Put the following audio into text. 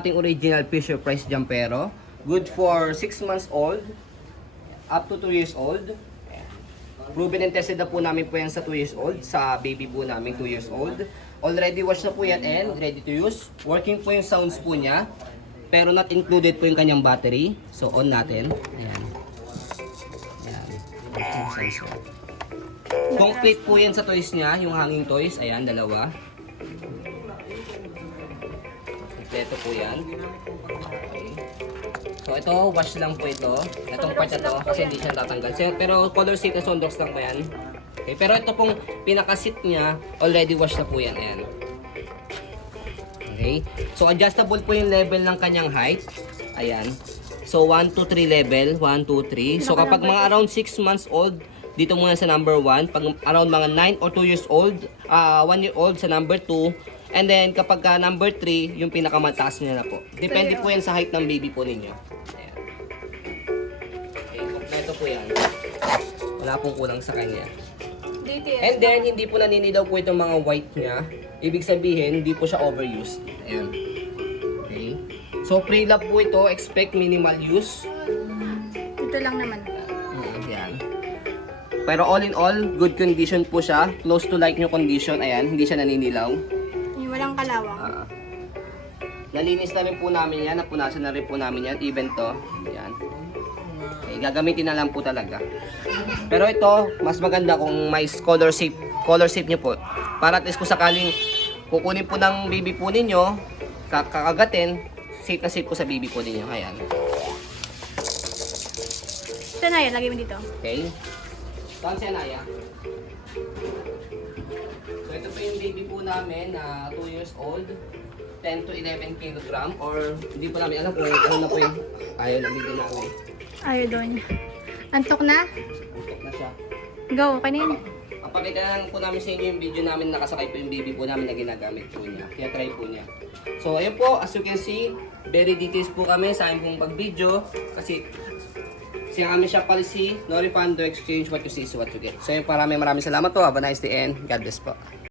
Ating original Fisher Price Jumpero. Good for 6 months old up to 2 years old. Proven and tested na po namin po yan sa 2 years old. Sa baby po namin 2 years old. Already washed na po yan and ready to use. Working po yung sounds po niya. Pero not included po yung kanyang battery. So on natin. Ayan. Ayan. Complete po yan sa toys niya. Yung hanging toys. Ayan, dalawa. Kompleto po yan. Okay. So ito, wash lang po ito. Itong part na to kasi hindi siya tatanggal. Pero color seat na Sondox lang po yan. Okay. Pero ito pong pinaka-seat niya, already wash na po yan. Ayan. Okay. So adjustable po yung level ng kanyang height. Ayan. So 1 to 3 level. 1, 2, 3. So kapag mga around 6 months old, dito muna sa number 1. Pag around mga 9 or 2 years old, 1 year old sa number 2. And then, kapag number 3, yung pinakamataas niya na po. Depende po yan sa height ng baby po ninyo. Ayan. Okay, kompleto po yan. Wala pong kulang sa kanya. And then, hindi po naninilaw po itong mga white niya. Ibig sabihin, hindi po siya overused. Ayan. Okay. So, pre-lab po ito. Expect minimal use. Ito lang naman. Ayan. Pero all in all, good condition po siya. Close to like new condition. Ayan, hindi siya naninilaw. Walang kalawang. Nalinis na rin po namin yan. Napunasan na rin po namin yan. Even to. Yan. Okay, gagamitin na lang po talaga. Pero ito, mas maganda kung may color shape nyo po. Para at least kung sakaling kukunin po ng baby po ninyo, kakagatin, safe na safe po sa baby po ninyo. Ayan. Ito na yan, lagay mo dito. Okay. Saan si Anaya? So ito po yung baby po namin na 2 years old, 10 to 11 kilogram, or hindi po namin alam kung ano na po yung ayaw na baby namin. Ayaw doon. Antok na? Antok na siya. Go, kanin. Papakita na lang po namin sa inyo yung video namin, nakasakay po yung baby po namin na ginagamit po niya. Kaya try po niya. So ayun po, as you can see, very details po kami sa aming pong pag-video. Kasi siya kami siya policy, no refund, no exchange, what you see is what you get. So yun, maraming salamat po. Have a nice day and God bless po.